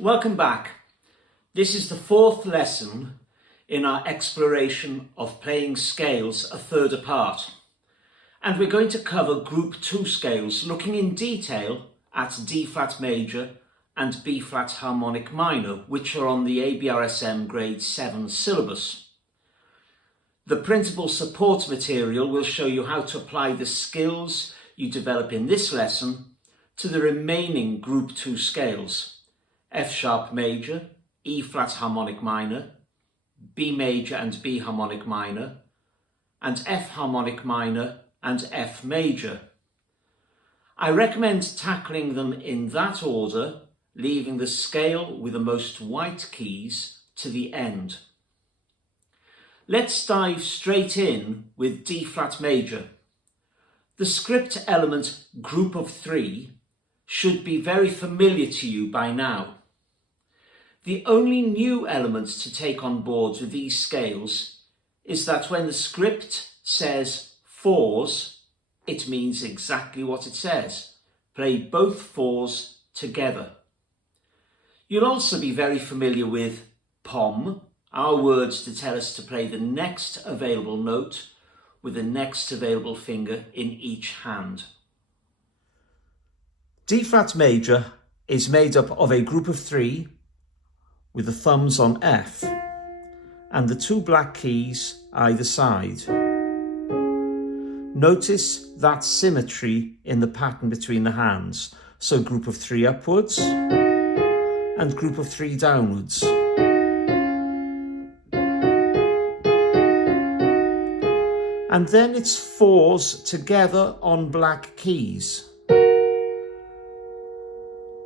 Welcome back. This is the fourth lesson in our exploration of playing scales a third apart. And we're going to cover Group 2 scales, looking in detail at D-flat major and B-flat harmonic minor, which are on the ABRSM Grade 7 syllabus. The printable support material will show you how to apply the skills you develop in this lesson to the remaining Group 2 scales: F-sharp major, E-flat harmonic minor, B major and B harmonic minor, and F harmonic minor and F major. I recommend tackling them in that order, leaving the scale with the most white keys to the end. Let's dive straight in with D-flat major. The script element group of 3 should be very familiar to you by now. The only new element to take on board with these scales is that when the script says fours, it means exactly what it says. Play both fours together. You'll also be very familiar with POM, our words to tell us to play the next available note with the next available finger in each hand. D-flat major is made up of a group of 3 with the thumbs on F and the 2 black keys either side. Notice that symmetry in the pattern between the hands. So group of 3 upwards and group of 3 downwards. And then it's fours together on black keys.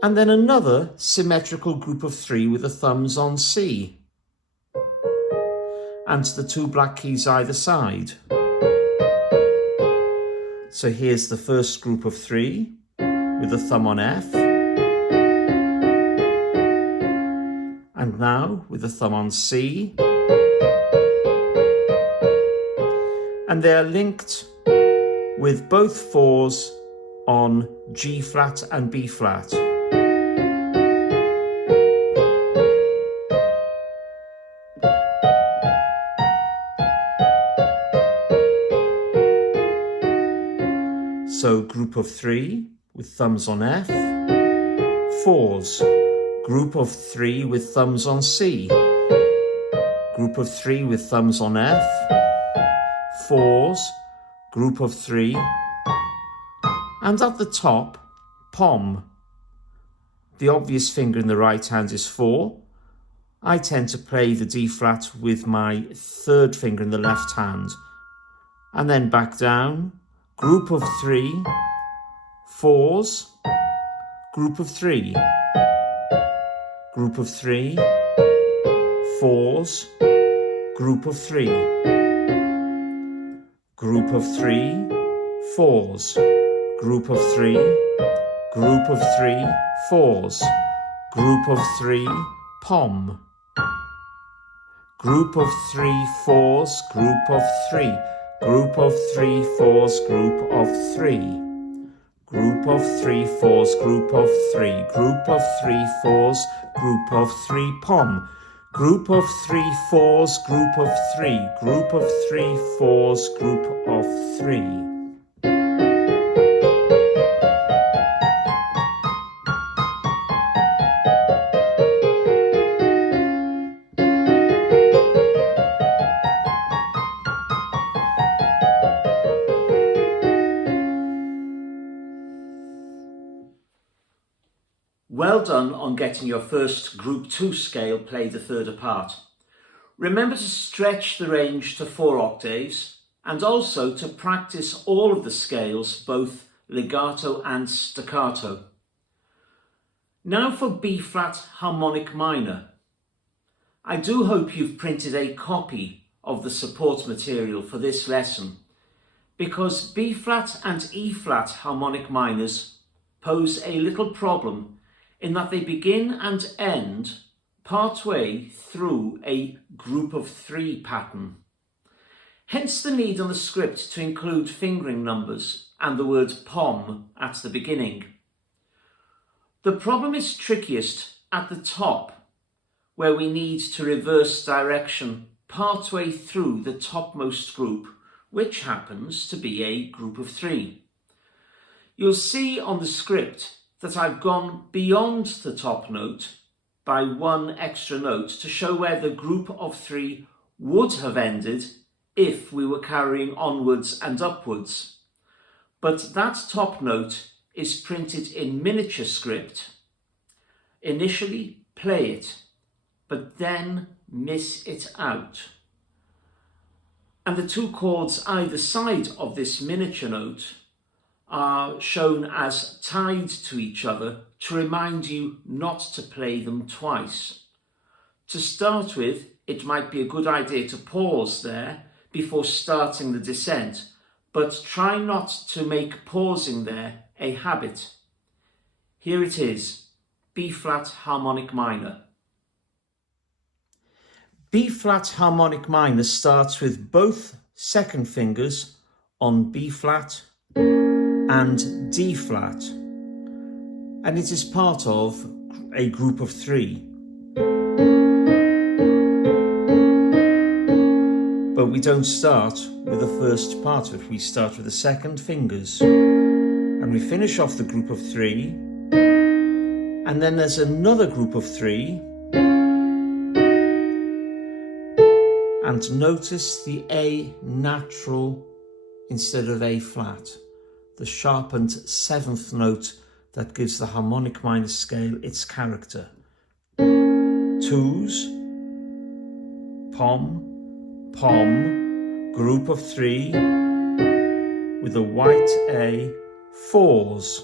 And then another symmetrical group of 3 with the thumbs on C and the 2 black keys either side. So here's the first group of 3 with the thumb on F, and now with the thumb on C, and they are linked with both fours on G flat and B flat. So group of 3 with thumbs on F, fours, group of 3 with thumbs on C, group of 3 with thumbs on F, fours, group of 3, and at the top, POM. The obvious finger in the right hand is 4. I tend to play the D flat with my third finger in the left hand, and then back down. Group of 3, fours, group of 3, group of 3, fours, group of 3, group of 3, fours, group of 3, group of 3, fours, group of 3, POM, group of 3, fours, group of 3, group of 3, fours, group of 3, group of 3, fours, group of 3, group of 3, fours, group of 3, POM, group of 3, fours, group of 3, group of 3, fours, group of 3. Well done on getting your first Group 2 scale played a third apart. Remember to stretch the range to 4 octaves and also to practice all of the scales, both legato and staccato. Now for B-flat harmonic minor. I do hope you've printed a copy of the support material for this lesson, because B-flat and E-flat harmonic minors pose a little problem in that they begin and end partway through a group of 3 pattern. Hence the need on the script to include fingering numbers and the word POM at the beginning. The problem is trickiest at the top, where we need to reverse direction partway through the topmost group, which happens to be a group of 3. You'll see on the script that I've gone beyond the top note by 1 extra note to show where the group of 3 would have ended if we were carrying onwards and upwards. But that top note is printed in miniature script. Initially, play it, but then miss it out. And the 2 chords either side of this miniature note are shown as tied to each other to remind you not to play them twice. To start with, it might be a good idea to pause there before starting the descent, but try not to make pausing there a habit. Here it is, B-flat harmonic minor. B-flat harmonic minor starts with both second fingers on B-flat and D-flat, and it is part of a group of 3. But we don't start with the first part of it, we start with the second fingers. And we finish off the group of 3, and then there's another group of 3, and notice the A natural instead of A flat, the sharpened 7th note that gives the harmonic minor scale its character. 2s, pom, pom, group of 3 with a white A, 4s,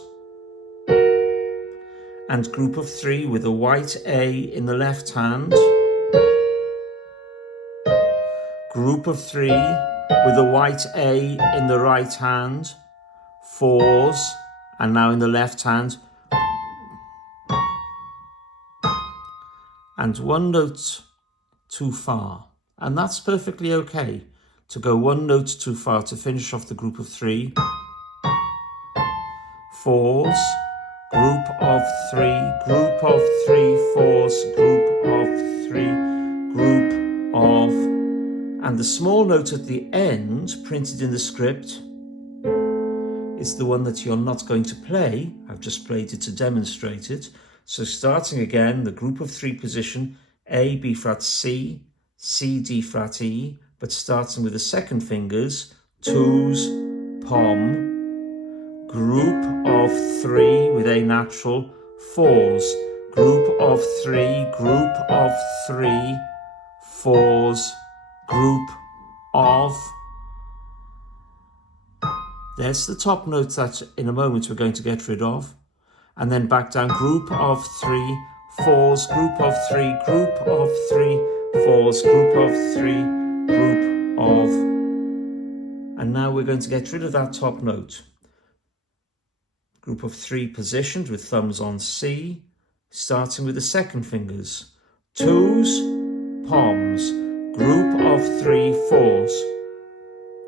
and group of 3 with a white A in the left hand, group of 3 with a white A in the right hand, 4s, and now in the left hand, and 1 note too far. And that's perfectly okay to go 1 note too far to finish off the group of 3. 4s, group of 3, group of 3, 4s, group of 3, group of, and the small note at the end, printed in the script, is the one that you're not going to play. I've just played it to demonstrate it. So starting again, the group of 3 position, A, B flat, C, C, D flat, E, but starting with the second fingers, 2s, pom, group of 3 with A natural, 4s, group of 3, group of 3, 4s, group of. There's the top note that in a moment we're going to get rid of. And then back down, group of 3, 4s, group of 3, group of 3, 4s, group of 3, group of. And now we're going to get rid of that top note. Group of 3 positioned with thumbs on C, starting with the second fingers. 2s, poms, group of 3, 4s,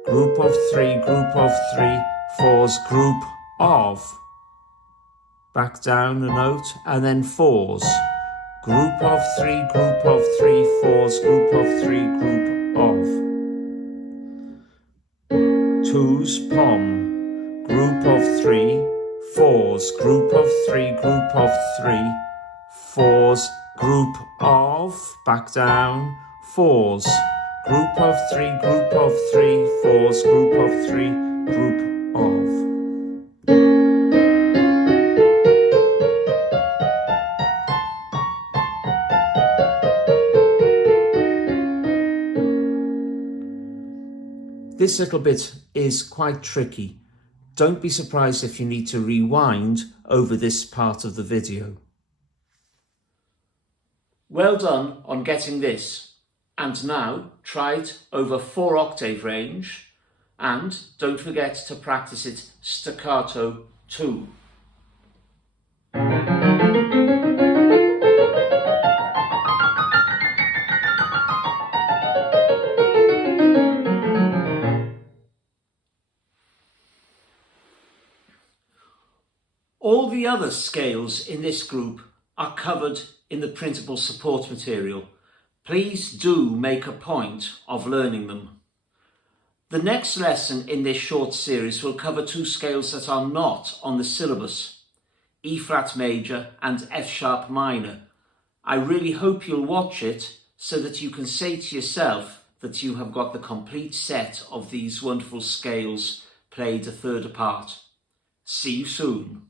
group of 3, group of 3, 4s, group of. Back down a note, and then 4s, group of 3, group of 3, 4s, group of 3, group of. 2s, pom, group of 3, 4s, group of 3, group of 3, 4s, group of, back down, 4s, group of 3, group of 3, 4s, group of 3, group of. This little bit is quite tricky. Don't be surprised if you need to rewind over this part of the video. Well done on getting this. And now try it over 4 octave range, and don't forget to practice it staccato too. All the other scales in this group are covered in the printable support material, please do make a point of learning them. The next lesson in this short series will cover two scales that are not on the syllabus, E-flat major and F-sharp minor. I really hope you'll watch it so that you can say to yourself that you have got the complete set of these wonderful scales played a third apart. See you soon.